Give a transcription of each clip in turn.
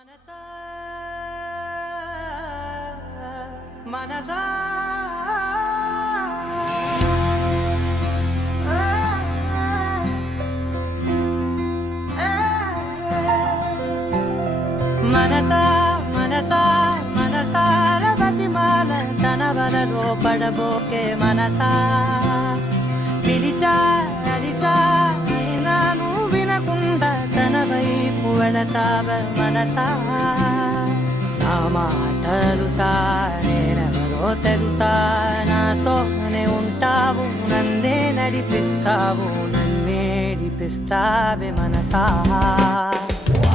మనసా మనసా మనసా మనసార బతిమాల తన వలలో పడబోకే మనసా పిలిచా అరిచా అయినా నువ్వు వినకుండా తన వైపు వెళతావ మనసా నా మాటలు నేనెవరో తెలుసా నాతోనే ఉంటావు నన్నే నడిపిస్తావు నన్నేడిపిస్తావే మనసా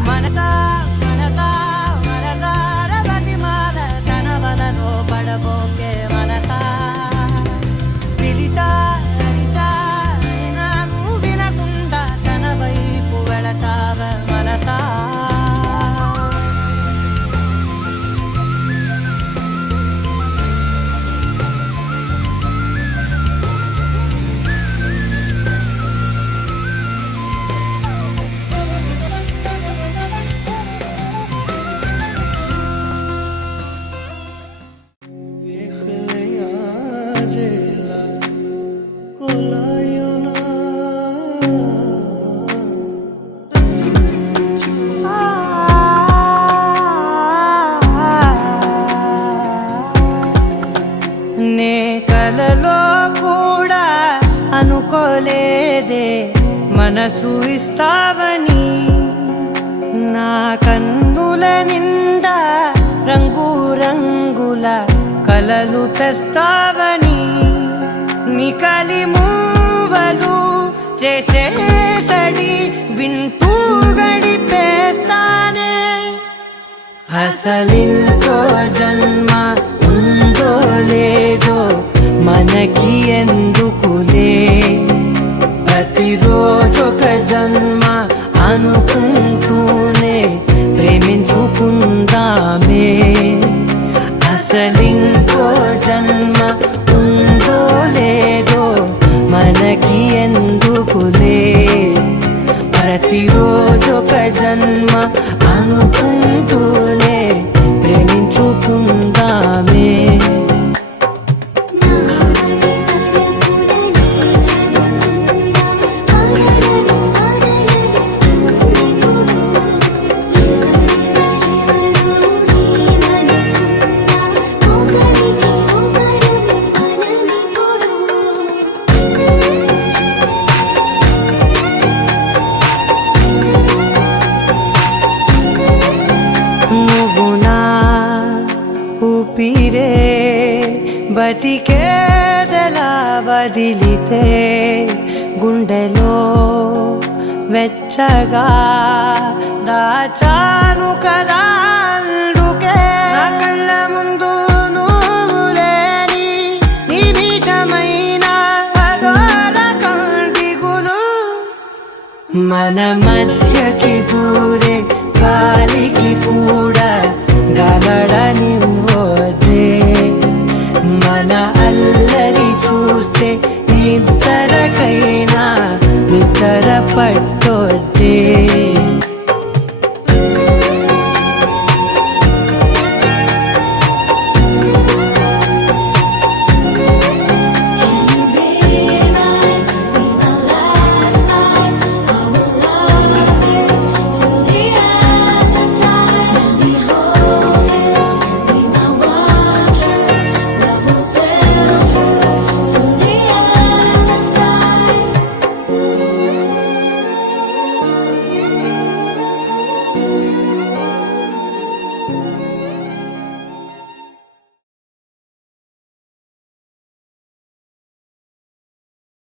మనసా మనసా మనసార బతిమాల తన వలలో పడబోకే మనసా పిలిచా అరిచా అయినా నువ్వు వినకుండా తన వైపు వెళతావ మనసా అనుకోలేదే మనసు ఇస్తావని నా కన్నుల నిండా రంగు రంగుల కలలు తెస్తావని నికలి మూవలు చేసేసడి వింటూ గడిపేస్తానే అసలింకో జన్మ ఉందో లేదో మనకి ఎందుకులే ప్రతిరోజొక జన్మ అనుకుంటూనే ప్రేమించుకుందామే అసలింకో జన్మ ఉందో లేదో మనకి ఎందుకులే ప్రతిరోజొక జన్మ అనుకుంటూనే ప్రేమించుకుందామే బతికేదలా వదిలితే గుండెలో వెచ్చగా దాచాను కదా అందుకే నా కళ్ళ ముందు నువ్వు లేని నిమిషమైన అఘోర కంటిగులు మన మధ్యకి దూరే